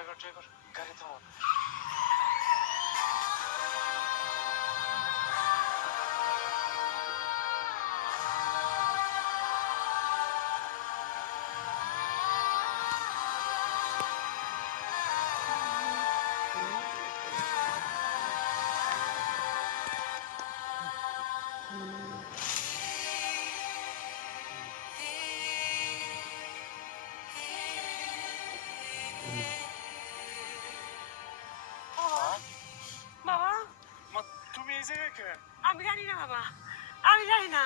Try কর গাড়ি থামো। বাবা, মা তুমি এই জায়গায় কেন? আমি জানি না বাবা, আমি জানি না।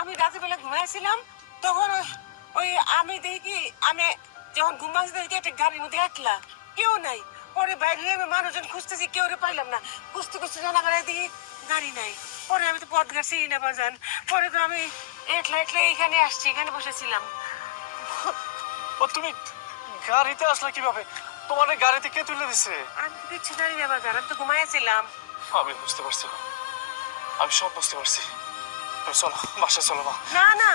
আমি রাতে বেলা ঘুমাইছিলাম, তখন ওই আমি দেখি কি, আমি যখন ঘুমাইছি দেখি একটা গাড়ির মধ্যে একলা, কেউ নাই। পরে বাইরে আমি মানুষজন খুঁজতেছি, কেউ পাইলাম না। খুঁজতে খুঁজতে জানা গেলে দেখি গাড়ি নাই। পরে আমি তো পথ ঘাট চিনি না বাজান। পরে তো আমি একলা একলা এখানে আসছি, এখানে বসেছিলাম। ও তুমি গাড়িতে আসলা কিভাবে? তোমার এই গাড়িতে কে তুলে দিছে? আমি তো কিচ্ছু জানি না বাজান, আমি তো ঘুমাইছিলাম। আমি বুঝতে পারছি মা, আমি সব বুঝতে পারছি। চলো বাসায় চলো মা। না না,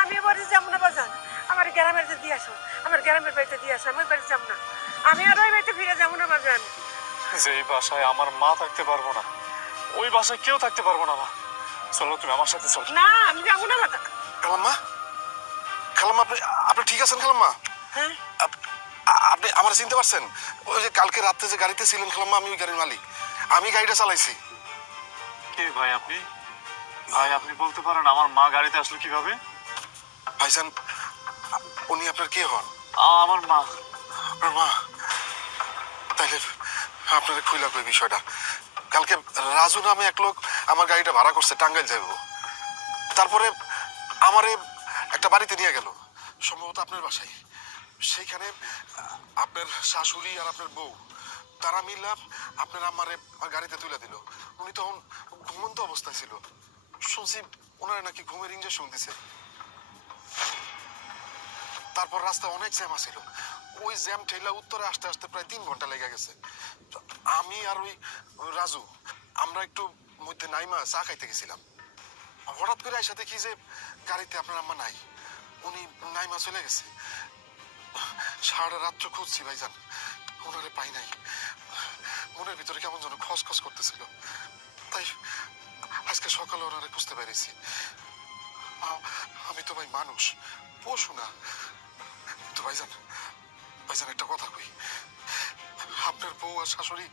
আমি বাড়ি যাবো না বাজান। আমার গ্রামের বাড়িতে দিয়ে আসো, আমার গ্রামের বাড়িতে দিয়ে আসো। আমি বাড়ি যাবো না, আমি আর ওই বাড়িতে ফিরে যাবো না বাজান। যেই বাসায় আমার মা থাকতে পারবো না, ওই বাসায় কেউ থাকতে পারবো না মা। চলো তুমি আমার সাথে চলো। না, আমি যাবো না বাজান। খালাম্মা, খালাম্মা, আপনি আপনি ঠিক আছেন খালাম্মা? হ্যাঁ, আপনি আমার চিনতে পারছেন? ওই যে কালকে রাত্রে যে গাড়িতে ছিলেন খালাম্মা, আমি ওই গাড়ির মালিক। আমি গাড়িটা চালাইছি। কে ভাই আপনি? ভাই আপনি বলতে পারেন আমার মা গাড়িতে আসলো কিভাবে? ভাইজান, উনি আপনার কে হন? আমার মা। আপনার মা? তাইলে আপনার খুইলা কই বিষয়টা। কালকে রাজু নামে এক লোক আমার গাড়িটা ভাড়া করছে, টাঙ্গাইল যাইব। তারপরে আমারে একটা বাড়িতে নিয়ে গেল, সম্ভবত আপনার বাসায়। সেইখানে আপনার শাশুড়ি আর আপনার বউ তারা মিললাম আপনার আমারে গাড়িতে তুলে দিল। উনি তখন ঘুমন্ত অবস্থায় ছিল। শুনছি ওনারা নাকি ঘুমের ইঞ্জেকশন দিছে। তারপর রাস্তা অনেক জ্যাম আছিল। ওই জ্যাম ঠেলা উত্তরে আসতে আসতে প্রায় 3 ঘন্টা লেগে গেছে। তো আমি আর ওই রাজু আমরা একটু মধ্যে নাইমা চা খাইতে গেছিলাম। হঠাৎ করে আইসা দেখি যে গাড়িতে আপনার আম্মা নাই, উনি নাইমা চলে গেছে। সারা রাত্র খুঁজছি ভাইজান, ওনারে পাই নাই। মনের ভিতরে কেমন যেন খসখস করতেছিল। তাই আজকে সকালে ওনারে খুঁজতে পেরেছি। আমি তো ভাই মানুষ, পশু না। তো ভাইজান, ভাইজান একটা কথা কই, আপনার বউ আর শাশুড়ি